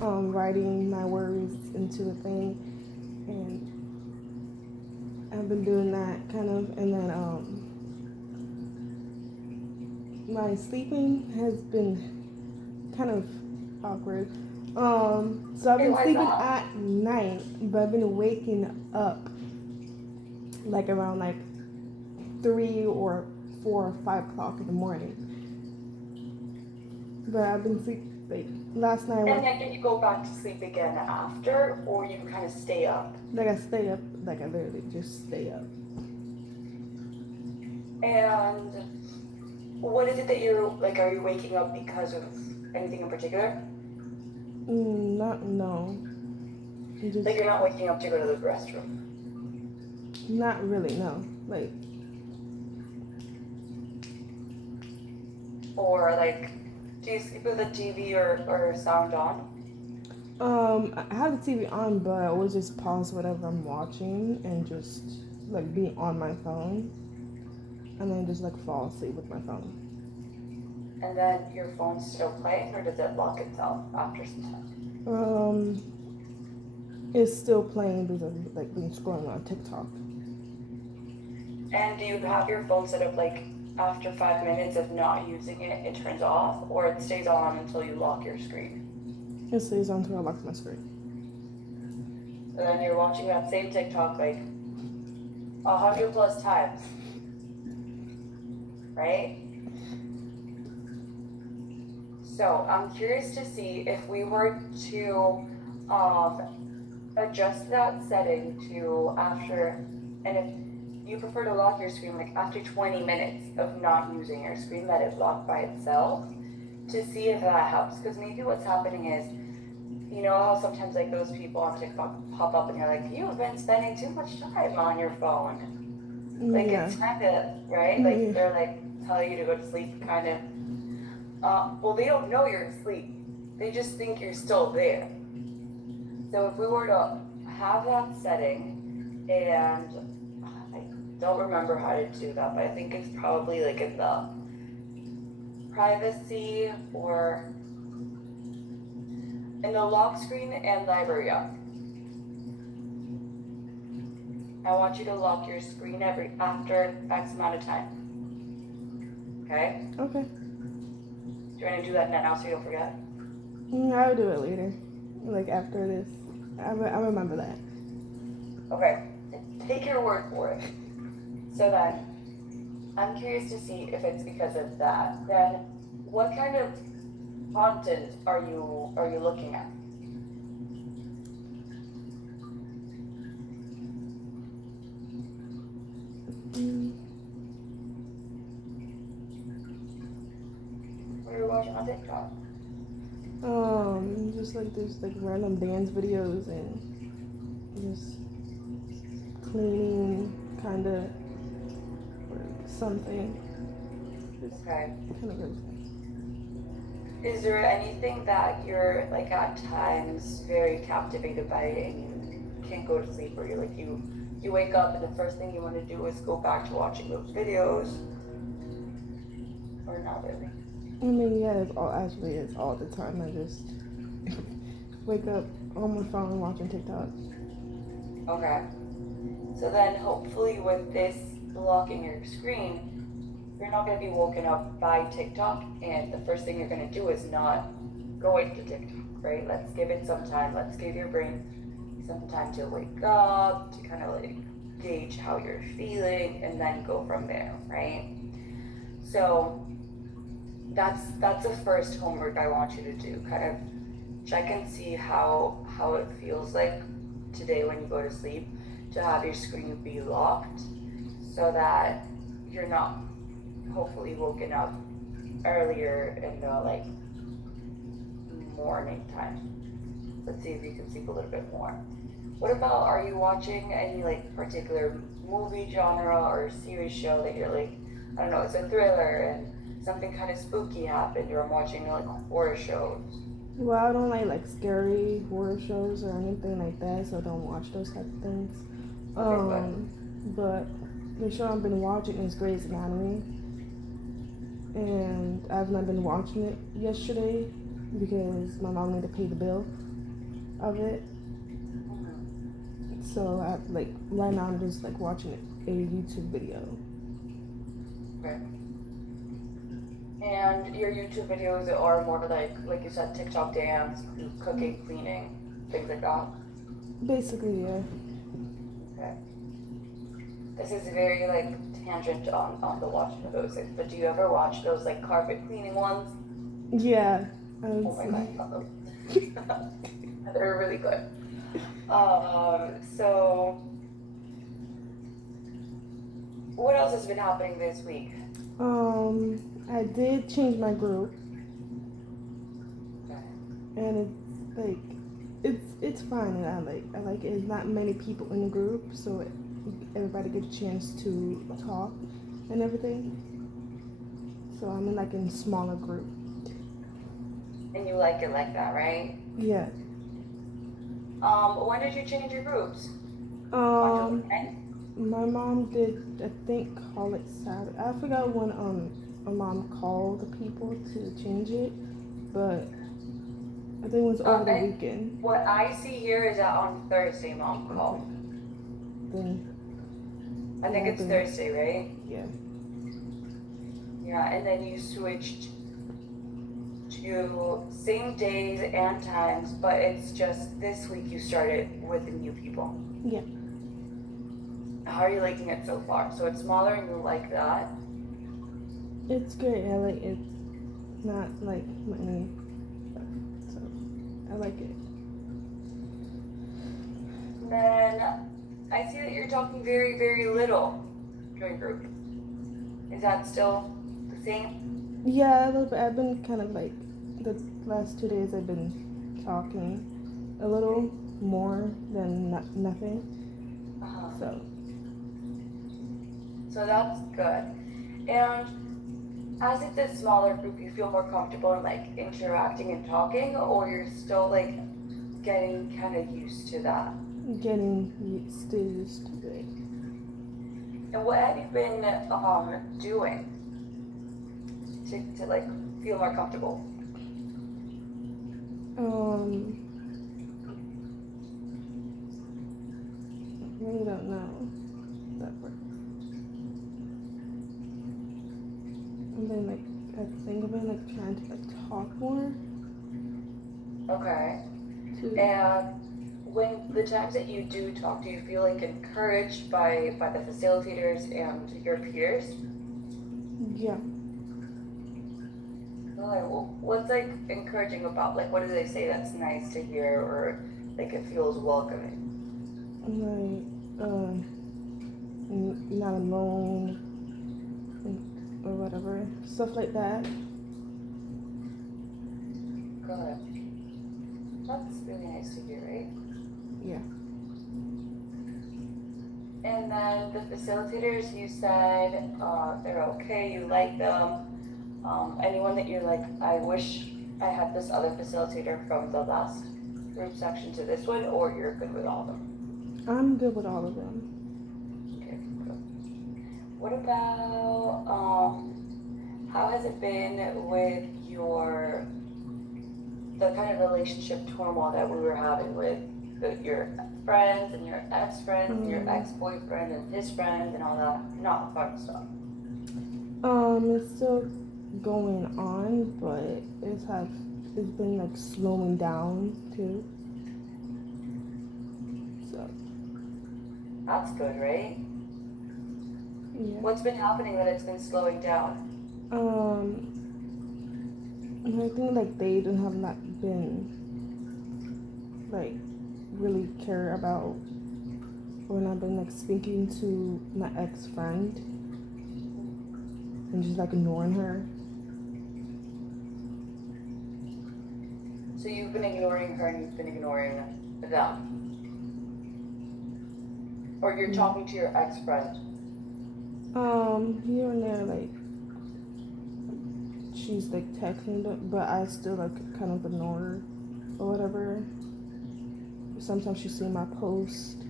writing my worries into a thing, and I've been doing that kind of, and then my sleeping has been kind of awkward. So I've Hey, been why is sleeping that? at night, but I've been waking up like around like 3 or 4 or 5 o'clock in the morning. But I've been sleeping like last night I And went then can you go back to sleep again after, or you can kind of stay up? like I stay up like I literally just stay up. And what is it that you're like? Are you waking up because of anything in particular? Not no, just Like you're not waking up to go to the restroom, not really no. Like or like, do you sleep with the TV or sound on? I have the TV on, but I always just pause whatever I'm watching and just like be on my phone, and then just like fall asleep with my phone. And then your phone's still playing, or does it lock itself after some time? Um, it's still playing because I've like been scrolling on TikTok. And do you have your phone set up like after 5 minutes of not using it, it turns off, or it stays on until you lock your screen? It stays on until I lock my screen. So then you're watching that same TikTok like 100 plus times, right? So I'm curious to see if we were to um, adjust that setting to after, and if you prefer to lock your screen like after 20 minutes of not using your screen, let it lock by itself to see if that helps. Because maybe what's happening is, you know how sometimes like those people on TikTok pop up and you're like, you've been spending too much time on your phone. Like Yeah. it's kind of, right? Like Yeah. they're like telling you to go to sleep, kind of. Well, they don't know you're asleep. They just think you're still there. So if we were to have that setting, and I don't remember how to do that, but I think it's probably like in the privacy or in the lock screen and library app. I want you to lock your screen every after X amount of time. Okay? Okay. Do you want to do that now so you don't forget? I'll do it later, like after this. I remember that. Okay. Take your word for it. So then, I'm curious to see if it's because of that. Then, what kind of content are you looking at? Mm, What are you watching on TikTok? just like there's like random dance videos and just cleaning, kind of, or something. Just Okay. kind of everything. Is there anything that you're like at times very captivated by and you can't go to sleep, or you're like you wake up and the first thing you want to do is go back to watching those videos, or not really? I mean, yeah, it's all the time. I just wake up on my phone watching TikTok. Okay. So then hopefully with this blocking your screen, you're not going to be woken up by TikTok, and the first thing you're going to do is not go into TikTok, right? Let's give it some time. Let's give your brain some time to wake up, to kind of like gauge how you're feeling, and then go from there, right? So that's the first homework I want you to do. Kind of check and see how it feels like today when you go to sleep to have your screen be locked so that you're not hopefully woken up earlier in the like morning time. Let's see if you can sleep a little bit more. What about, are you watching any like particular movie genre or series show that you're like, I don't know, it's a thriller and something kind of spooky happened, or I'm watching like horror shows? Well, I don't like scary horror shows or anything like that, so I don't watch those type of things. Okay, good. But the show I've been watching is Grey's Anatomy, and I've not been watching it yesterday because my mom needed to pay the bill. of it. So like right now I'm just like watching a YouTube video. Okay. And your YouTube videos are more like you said, TikTok dance, cooking, cleaning, things like that. Basically, yeah. Okay. This is very like tangent on the watching of those things, but do you ever watch those like carpet cleaning ones? Yeah. Oh my god, I love them. They're really good. So what else has been happening this week? I did change my group, Okay. and it's like it's fine, and I like it. There's not many people in the group, so everybody gets a chance to talk and everything. So I'm in like in a smaller group. And you like it like that, right? Yeah. When did you change your groups? Um, my mom did, I think, call it Saturday. I forgot when my mom called the people to change it, but I think it was over the weekend. What I see here is that on Thursday, Mom called. Then I think it's Thursday, right? Yeah. Yeah, and then you switched to same days and times, but it's just this week you started with the new people. Yeah. How are you liking it so far? So it's smaller and you like that? It's great. I like it. Not like many, so I like it. Then I see that you're talking very, very little during group. Is that still the same? Yeah, a little bit. I've been kind of like the last 2 days. I've been talking a little more than nothing. Uh-huh. So that's good. And as it's a smaller group, you feel more comfortable in like interacting and talking, or you're still like getting kind of used to that? Still used to it. And what have you been doing to like feel more comfortable? I really don't know that works. And then like I think I've been like trying to like talk more. Okay. And when the times that you do talk, do you feel like encouraged by the facilitators and your peers? Yeah. What's like encouraging about, like, what do they say that's nice to hear, or like it feels welcoming? Like not alone or whatever, stuff like that. Good. That's really nice to hear, right? Yeah. And then the facilitators, you said they're okay, you like them. Anyone that you're like, I wish I had this other facilitator from the last group section to this one, or you're good with all of them? I'm good with all of them. Okay, good. What about, how has it been with the kind of relationship turmoil that we were having with your friends and your ex-friends and your ex-boyfriend and his friends and all that not fun stuff? It's still going on, but it's been like slowing down too. So that's good, right? Yeah. What's been happening that it's been slowing down? I think like they have not been like really care about, when I've been like speaking to my ex-friend and just like ignoring her. So you've been ignoring her and you've been ignoring them? Or you're talking to your ex-friend? Here and there, like she's like texting, but I still like kind of ignore her or whatever. Sometimes she see my post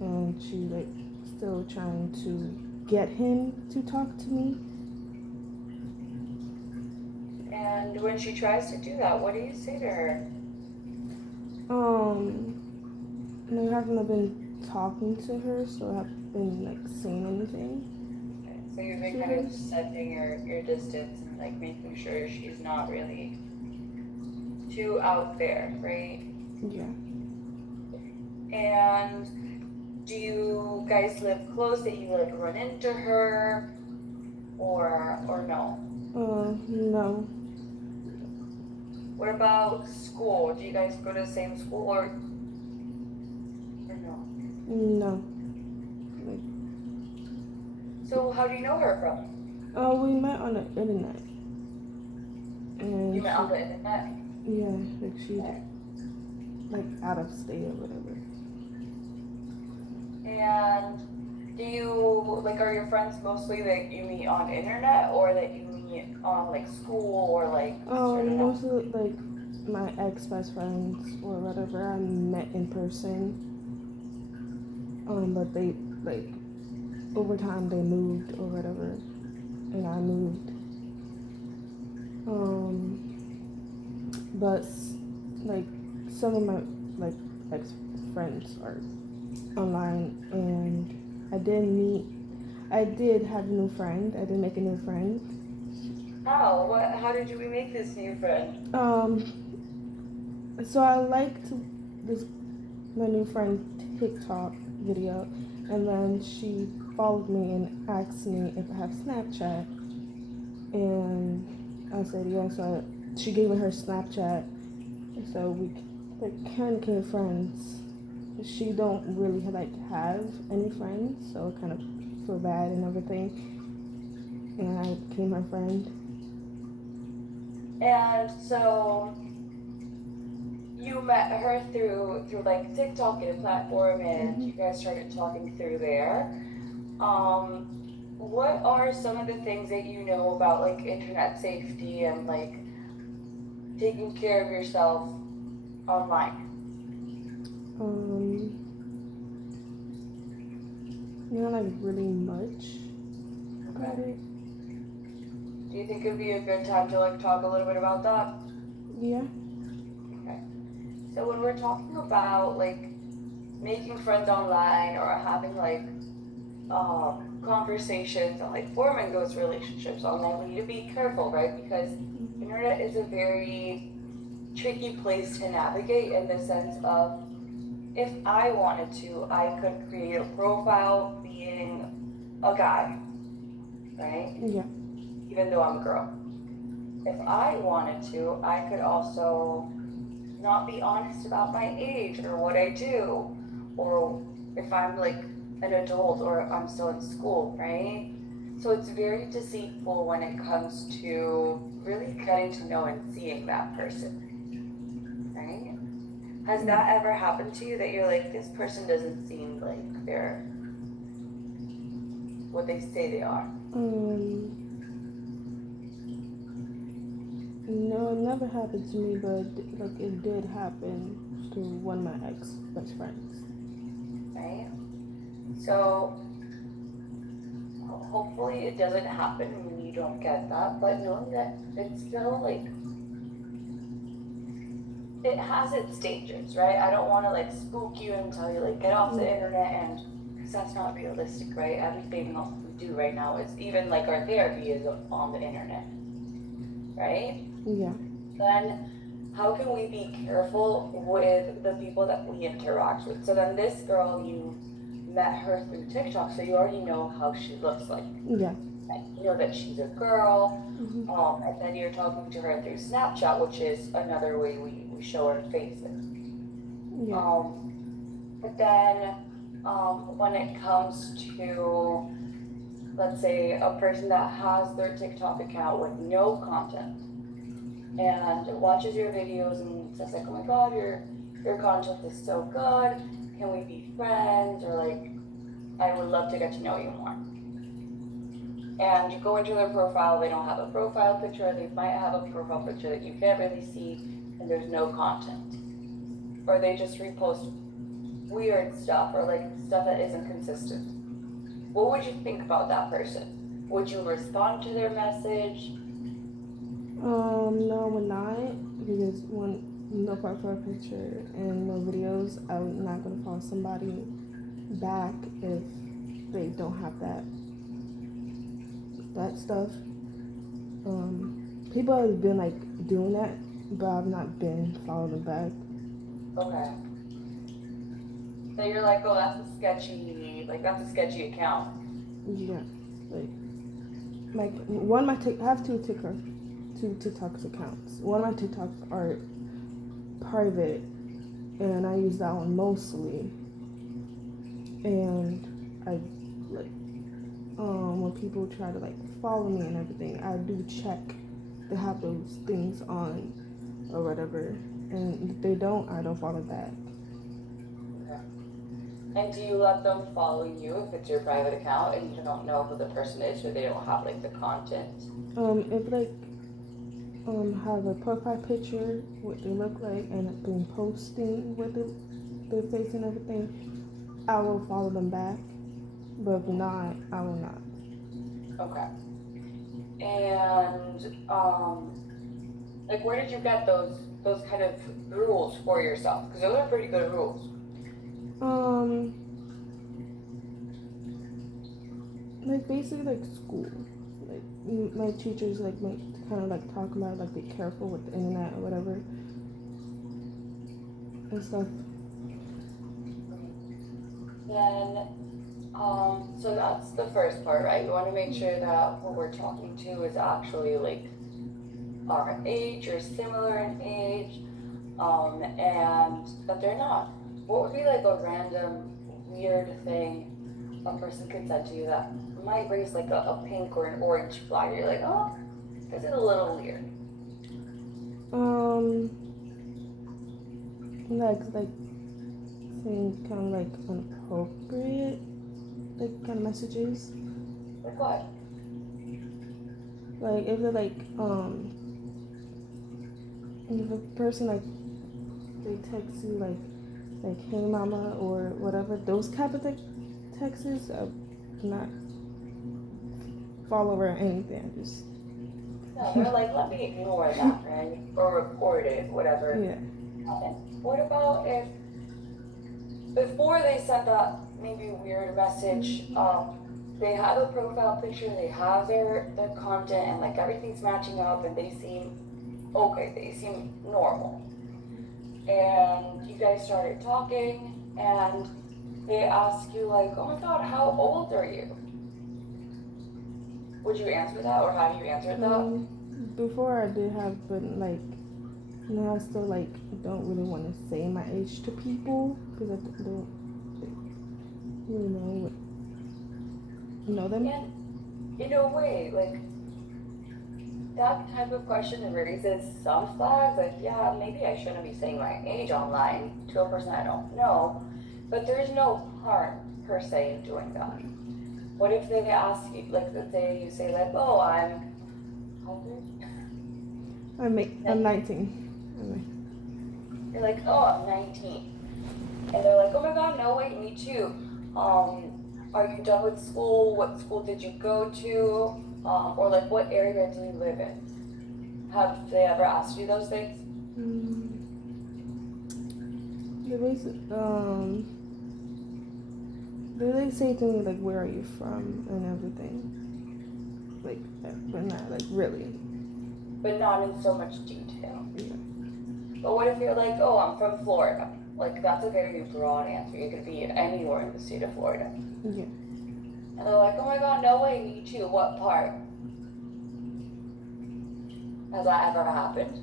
and she like still trying to get him to talk to me. And when she tries to do that, what do you say to her? I haven't been talking to her, so I haven't been like saying anything Okay. So you've been to kind her. of setting your distance and like making sure she's not really too out there, right? Yeah. And do you guys live close that you like run into her or no? No. What about school? Do you guys go to the same school or no? No. Like, So how do you know her from? we met on the internet, and You met she, on the internet? yeah, like she, Okay. like out of state or whatever. And do you like are your friends mostly that you meet on internet or that you meet on like school or like certain Most of like my ex best friends or whatever I met in person. But they like over time they moved or whatever, and I moved. But like some of my like ex friends are online, and I did have a new friend. I did make a new friend. how did you make this new friend? So I liked this my new friend TikTok video, and then she followed me and asked me if I have Snapchat, and I said yes. So she gave me her Snapchat, so we like kind of became friends. She don't really have any friends, so I kind of feel bad and everything, and I became her friend. And so you met her through like TikTok and a platform and you guys started talking through there. What are some of the things that you know about like internet safety and like taking care of yourself online? Um, Not like really much about Okay. it. Do you think it'd be a good time to like talk a little bit about that? Yeah. Okay. So when we're talking about like making friends online or having like conversations and like forming those relationships online, we need to be careful, right? Because internet is a very tricky place to navigate in the sense of if I wanted to, I could create a profile being a guy, right? Yeah. Even though I'm a girl. If I wanted to, I could also not be honest about my age or what I do, or if I'm like an adult or I'm still in school, right? So it's very deceitful when it comes to really getting to know and seeing that person, right? Has Yeah. that ever happened to you that you're like, this person doesn't seem like they're what they say they are? Um, no, it never happened to me, but like it did happen to one of my ex best friends. Right? So hopefully it doesn't happen when you don't get that, but knowing that it's still like it has its dangers, right? I don't want to like spook you and tell you like get off the Yeah. internet and because that's not realistic, right? Everything else we do right now is even like our therapy is on the internet, right? Yeah. Then how can we be careful with the people that we interact with? So then this girl, you met her through TikTok, so you already know how she looks like. Yeah. You know that she's a girl, Mm-hmm. and then you're talking to her through Snapchat, which is another way we show our faces. Yeah. But then when it comes to, let's say, a person that has their TikTok account with no content and watches your videos and says like, oh my God, your content is so good. Can we be friends? Or like, I would love to get to know you more. And you go into their profile, they don't have a profile picture, they might have a profile picture that you can't really see, and there's no content. Or they just repost weird stuff or like stuff that isn't consistent. What would you think about that person? Would you respond to their message? No, we're not, because no profile picture and no videos. I'm not gonna follow somebody back if they don't have that stuff. People have been like doing that, but I've not been following them back. Okay. So you're like, oh, that's a sketchy account. Yeah, like one of my I have two TikToks accounts. One of my TikToks are private, and I use that one mostly. And I like when people try to like follow me and everything, I do check to have those things on or whatever. And if they don't, I don't follow back. Okay. And do you let them follow you if it's your private account and you don't know who the person is or they don't have like the content? If like have a profile picture, what they look like, and I've been posting with their face and everything, I will follow them back. But if not, I will not. Okay. And like where did you get those kind of rules for yourself? Because those are pretty good rules. Like basically like school. Like my teachers like kind of like talk about like be careful with the internet or whatever and stuff. Then so that's the first part, right? You want to make sure that what we're talking to is actually like our age or similar in age, and that they're not. What would be like a random weird thing a person could send to you that might raise like a pink or an orange flag? You're like, oh, this is a little weird. Like saying kind of like inappropriate like kind of messages. Like what? Like if they're like if a person like they text you like hey mama or whatever, those type of texts not follow or anything. Just No, they're like, let me ignore that, right? Or report it, whatever. yeah. And what about if before they send that maybe weird message, they have a profile picture, they have their content, and like everything's matching up, and they seem okay, they seem normal. And you guys started talking, and they ask you like, oh my god, how old are you? Would you answer that, or have you answered that? Before I did have, but like now I still like don't really want to say my age to people because I don't really know them. And in a way, like that type of question raises some flags. Like, yeah, maybe I shouldn't be saying my age online to a person I don't know, but there's no harm per se in doing that. What if they ask you, like, let's say you say, like, oh, I'm how old are you? I'm 19. You're like, oh, I'm 19, and they're like, oh my god, no, wait, me too. Are you done with school? What school did you go to? Or like, what area do you live in? Have they ever asked you those things? They say to me like, where are you from and everything, like, but not like really. But not in so much detail. Yeah. But what if you're like, oh, I'm from Florida? Like, that's a very broad answer. You could be anywhere in the state of Florida. Yeah. And they're like, oh my god, no way, me too. What part? Has that ever happened?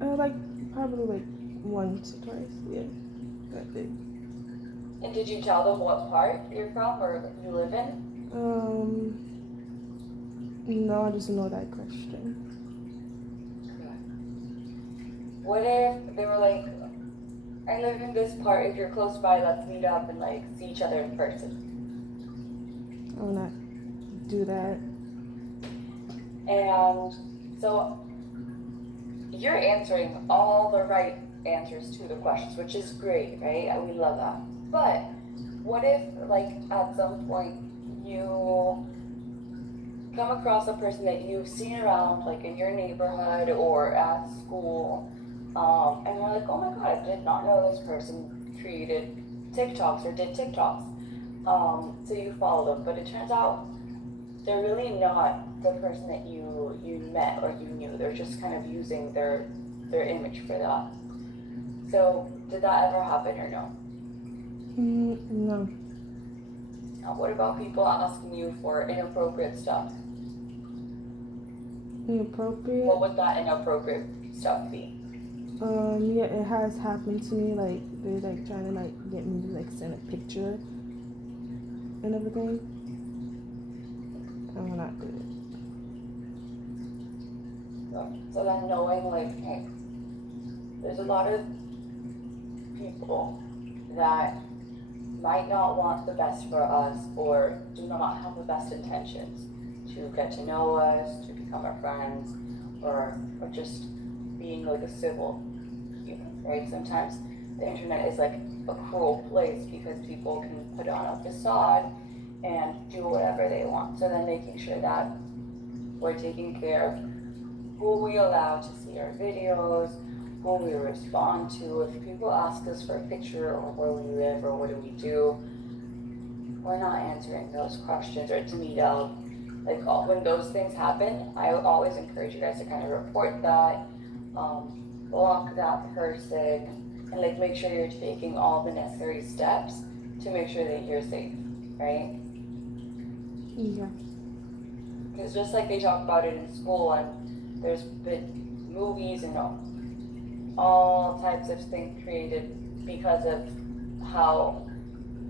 Like probably like once or twice. Yeah. That big. And did you tell them what part you're from or you live in? No, I just know that question. Okay. What if they were like, I live in this part, if you're close by, let's meet up and like see each other in person? I will not do that. And so you're answering all the right answers to the questions, which is great, right? We love that. But what if, like, at some point you come across a person that you've seen around, like in your neighborhood or at school, And you're like, oh my god, I did not know this person created TikToks or did TikToks. So you follow them, but it turns out they're really not the person that you met or you knew. They're just kind of using their image for that. So did that ever happen or no? No. What about people asking you for inappropriate stuff? Inappropriate? What would that inappropriate stuff be? Yeah, it has happened to me. Like, they're like trying to like get me to like send a picture and everything. I will not do it. So then knowing like, hey, there's a lot of people that might not want the best for us or do not have the best intentions to get to know us, to become our friends, or just being like a civil human, right? Sometimes the internet is like a cruel place because people can put on a facade and do whatever they want. So then making sure that we're taking care of who we allow to see our videos, who we respond to. If people ask us for a picture or where we live or what do we do, we're not answering those questions or to meet up. Like when those things happen, I always encourage you guys to kind of report that, block that person, and like make sure you're taking all the necessary steps to make sure that you're safe, right? Yeah. Because just like they talk about it in school, and there's been movies and all types of things created because of how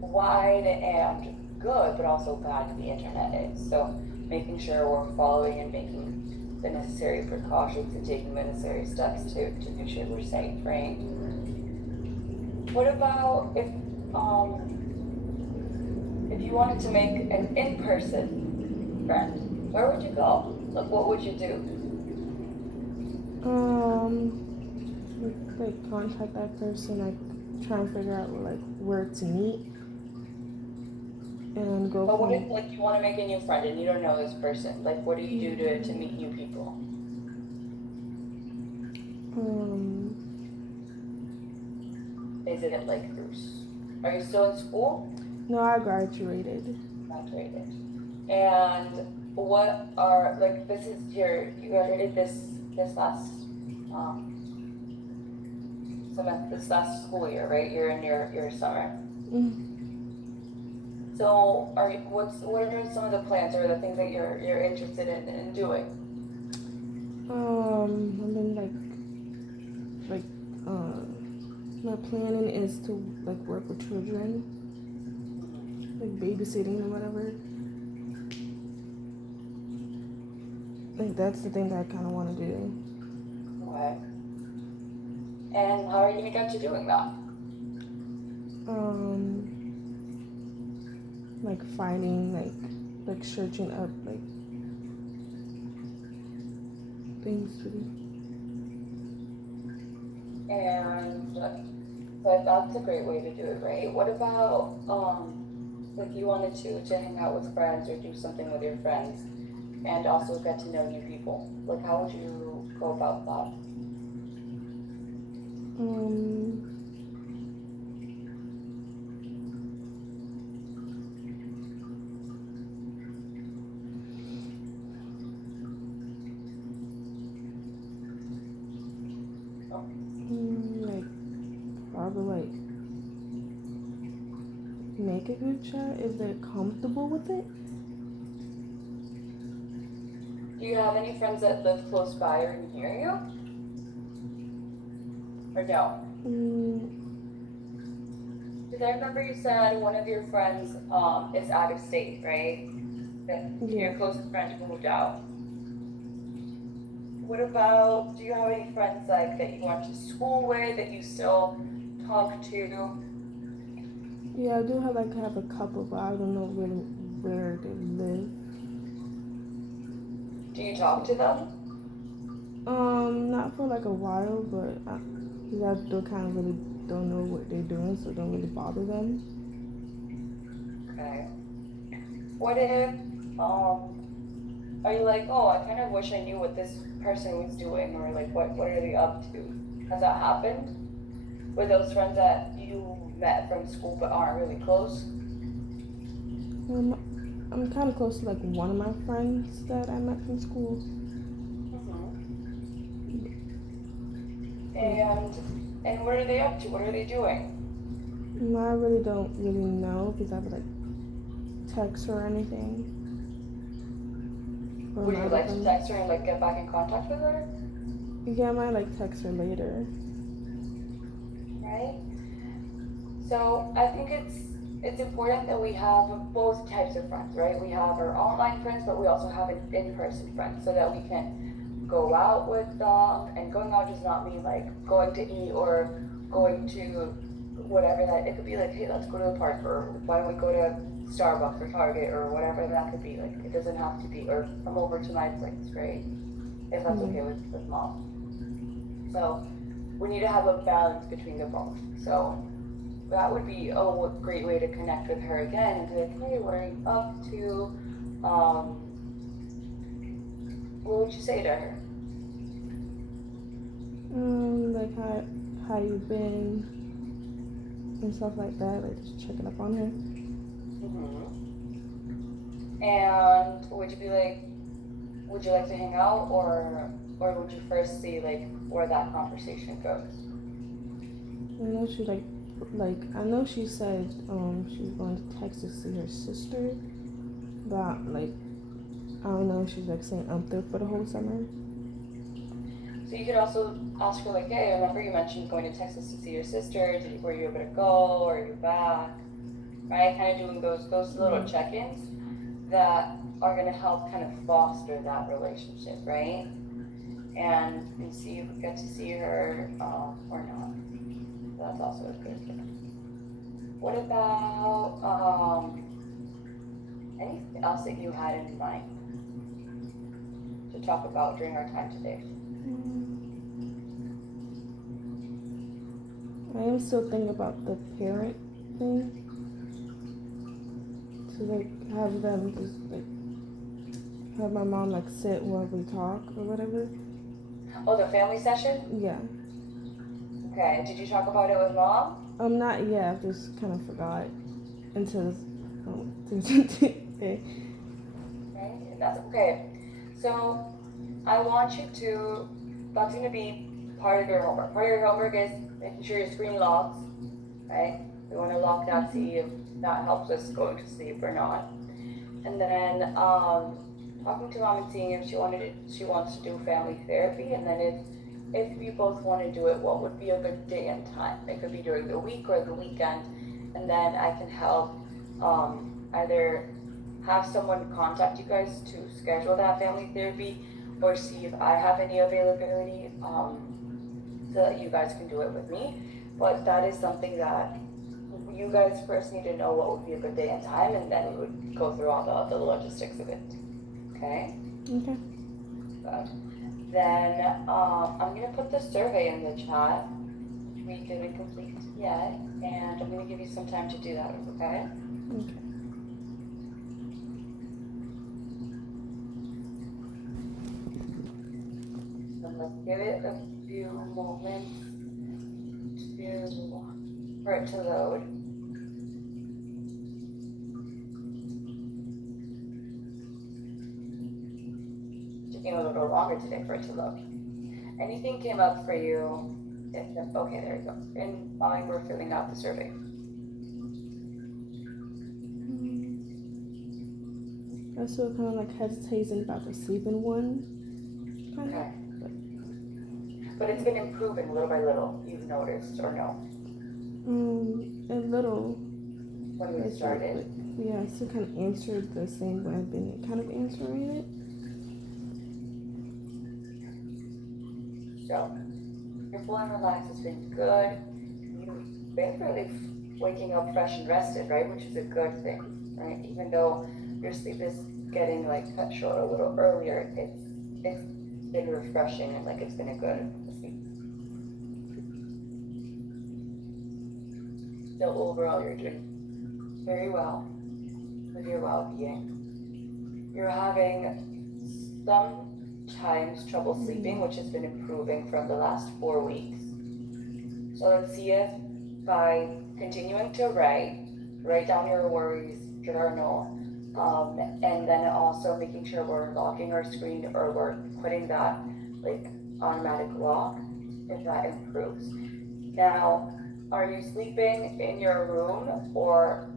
wide and good, but also bad the internet is. So making sure we're following and making the necessary precautions and taking the necessary steps to make sure we're safe, right? What about if you wanted to make an in-person friend, where would you go? Like what would you do? Like contact that person, like try and figure out like where to meet and go But what if from. like you want to make a new friend and you don't know this person? Like what do you do to meet new people? Is it like through? Are you still in school? No, I graduated. Graduated. And what are like this is your you graduated this last semester this last school year, right? You're in your summer. So what are some of the plans or the things that you're interested in doing? I've been my planning is to like work with children, like babysitting or whatever. Like that's the thing that I kind of want to do. Okay. And how are you gonna get to doing that? Like finding like searching up like things to do. And but that's a great way to do it, right? What about if you wanted to hang out with friends or do something with your friends and also get to know new people? Like how would you go about that? Like probably like make a group chat if they're comfortable with it. Do you have any friends that live close by or near you? Or no? Because I remember you said one of your friends is out of state, right? That your closest friend moved out. What about, do you have any friends like that you went to school with that you still talk to? Yeah, I do have a couple, but I don't know really where they live. Do you talk to them? Not for like a while, but I still kind of really don't know what they're doing, so don't really bother them. Okay. What if Are you like, oh, I kind of wish I knew what this person was doing, or like, what are they up to? Has that happened with those friends that you met from school but aren't really close? Um, I'm kind of close to like one of my friends that I met from school. And what are they up to? What are they doing? I really don't really know because I would like text her or anything. Or Would my you other like to friend. text her and like get back in contact with her? Yeah, I might like text her later. Right? So I think it's important that we have both types of friends, right? We have our online friends, but we also have an in-person friend, so that we can go out with them. And going out does not mean like going to eat or going to whatever that. It could be like, hey, let's go to the park, or why don't we go to Starbucks or Target or whatever that could be. Like, it doesn't have to be, or come over to my place, right? If that's okay with mom. So we need to have a balance between the both. So that would be a great way to connect with her again and be like, hey, what are you up to? What would you say to her? Like how you been and stuff like that. Like just checking up on her. And would you be like, would you like to hang out, or would you first see like where that conversation goes? I know she I know she said she's going to Texas to see her sister, but like I don't know if she's like saying up there for the whole summer. So you could also ask her like, hey, I remember you mentioned going to Texas to see your sister. Were you able to go? Or are you back? Right? Kind of doing those little check-ins that are going to help kind of foster that relationship, right? And see if we get to see her or not. That's also a good thing. What about anything else that you had in mind to talk about during our time today? I am still thinking about the parent thing. To like have them just like have my mom like sit while we talk or whatever. Oh, the family session? Yeah. Okay. Did you talk about it with mom? Not yet. I just kind of forgot until today. Right. That's okay. So I want you to. That's going to be part of your homework. Part of your homework is making sure your screen locks. Right. We want to lock that, see if that helps us go to sleep or not. And then talking to mom and seeing if she wants to do family therapy, and then if you both want to do it, what would be a good day and time? It could be during the week or the weekend, and then I can help either have someone contact you guys to schedule that family therapy, or see if I have any availability so that you guys can do it with me. But that is something that you guys first need to know what would be a good day and time, and then we would go through all the logistics of it. Okay? Okay. Good. Then I'm going to put the survey in the chat. We didn't complete yet, and I'm going to give you some time to do that, okay? Okay. So let's give it a few moments for it to load. Taking a little longer today for it to load. Anything came up for you? Okay, there you go. And while you were filling out the survey. I still kind of like hesitating about the sleeping one. Okay. But it's been improving little by little, you've noticed, or no? A little. When we started? Yeah, I still kind of answered the same way I've been kind of answering it. So, your full and relaxed has been good. You've been really waking up fresh and rested, right? Which is a good thing, right? Even though your sleep is getting like cut short a little earlier, it's been refreshing and like it's been a good sleep. So overall, you're doing very well with your well-being. You're having sometimes trouble sleeping, which has been improving from the last 4 weeks. So let's see if by continuing to write down your worries, journal, and then also making sure we're locking our screen or we're putting that like automatic lock, if that improves. Now, are you sleeping in your room or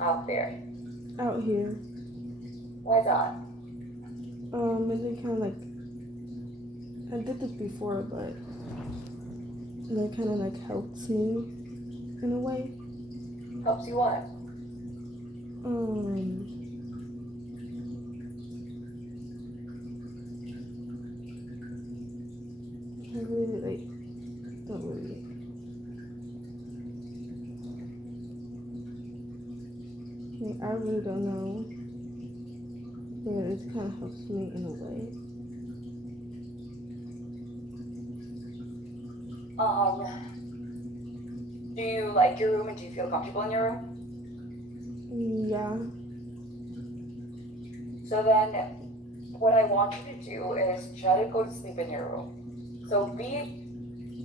out there? Out here. Why is that? And it kind of like, I did this before, but that kind of like helps me in a way. Helps you what? I really like, don't really. Like, I really don't know, but it kind of helps me in a way. Do you like your room and do you feel comfortable in your room? Yeah. So then, what I want you to do is try to go to sleep in your room. So be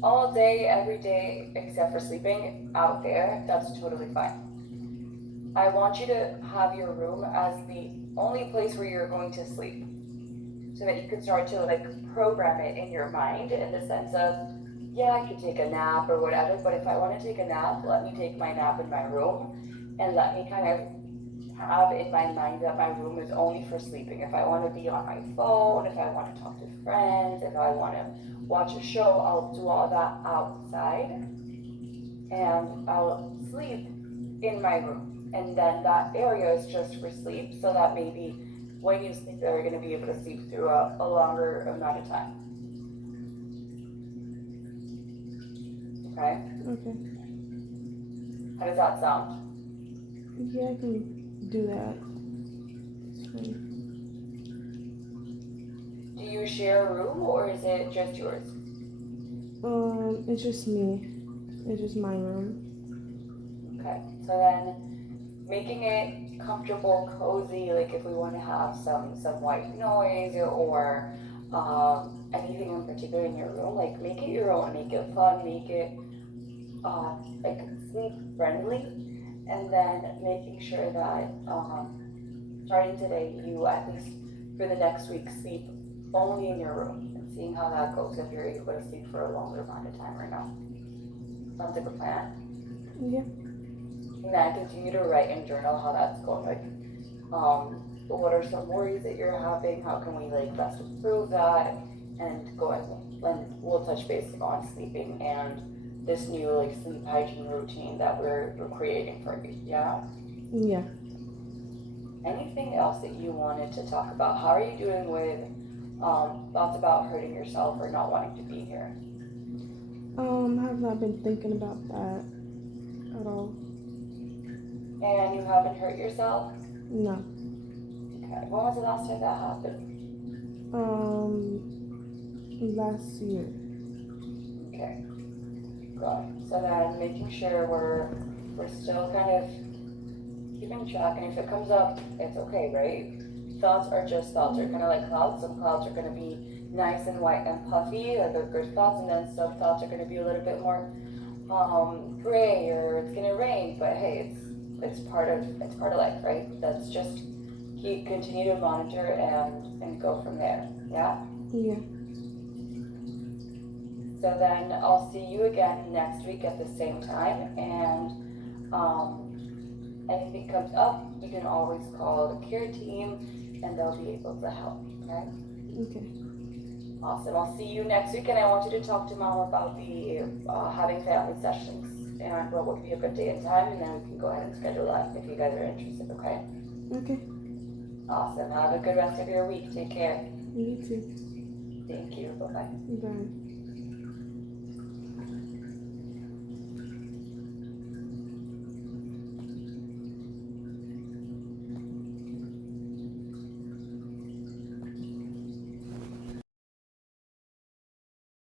all day, every day, except for sleeping out there. That's totally fine. I want you to have your room as the only place where you're going to sleep, so that you can start to like program it in your mind in the sense of, yeah, I could take a nap or whatever, but if I want to take a nap, let me take my nap in my room and let me kind of have in my mind that my room is only for sleeping. If I want to be on my phone, if I want to talk to friends, if I want to watch a show, I'll do all that outside and I'll sleep in my room. And then that area is just for sleep, so that maybe when you sleep there, you're going to be able to sleep through a longer amount of time. Okay? Okay. How does that sound? Yeah, I can do that. It's fine. Do you share a room or is it just yours? It's just me. It's just my room. Okay, so then making it comfortable, cozy, like if we want to have some white noise or anything in particular in your room, like make it your own, make it fun, make it like sleep friendly, and then making sure that starting today, you at least for the next week sleep only in your room and seeing how that goes if you're able to sleep for a longer amount of time right now. Sounds like a plan. Yeah. And then continue to write and journal how that's going. Like, what are some worries that you're having? How can we like best improve that? And go ahead and we'll touch base on sleeping and this new like sleep hygiene routine that we're creating for you. Yeah. Yeah. Anything else that you wanted to talk about? How are you doing with thoughts about hurting yourself or not wanting to be here? I have not been thinking about that at all. And you haven't hurt yourself? No. Okay. When was the last time that happened? Last year. Okay. Good. So then making sure we're still kind of keeping track, and if it comes up, it's okay, right? Thoughts are just thoughts. They're kind of like clouds. Some clouds are going to be nice and white and puffy, they're good thoughts, and then some thoughts are going to be a little bit more gray or it's going to rain. But hey, it's part of life, right? That's just continue to monitor and go from there. Yeah. Yeah. So then I'll see you again next week at the same time, and anything comes up, you can always call the care team and they'll be able to help. Okay. Okay. Awesome. I'll see you next week, and I want you to talk to Mom about the having family sessions and what would be a good day and time, and then we can go ahead and schedule that if you guys are interested. Okay. Okay. Awesome. Have a good rest of your week. Take care. You too. Thank you. Bye bye. Bye.